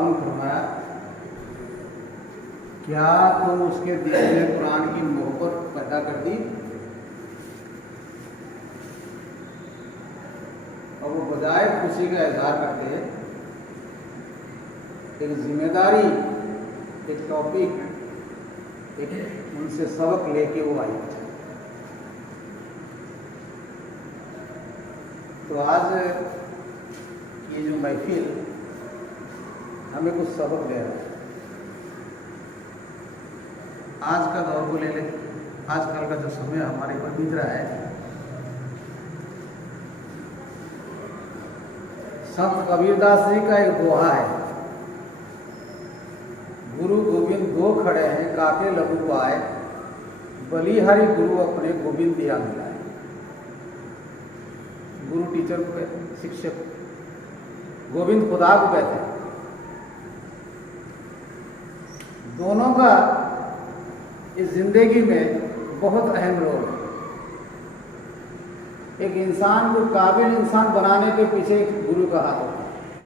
खुदावन फरमाया, क्या तुम उसके दिल में कुरान की मोहब्बत पैदा कर दी और वो बजाय खुशी का इजहार करते हैं एक जिम्मेदारी, एक टॉपिक, एक उनसे सबक लेके वो आई। तो आज ये जो महफिल हमें कुछ सबक दे रहा है। आज का दौर को ले ले, आजकल का जो समय हमारे पर बीत रहा है, संत कबीरदास जी का एक दोहा है, गुरु गोविंद दो खड़े हैं काके लघु पाए, बलिहारी गुरु अपने गोविंद दिया मिलाए। गुरु टीचर को कहते हैं, शिक्षक, गोविंद खुदा को कहते हैं। दोनों का इस जिंदगी में बहुत अहम रोल है। एक इंसान को काबिल इंसान बनाने के पीछे एक गुरु का हाथ होता है।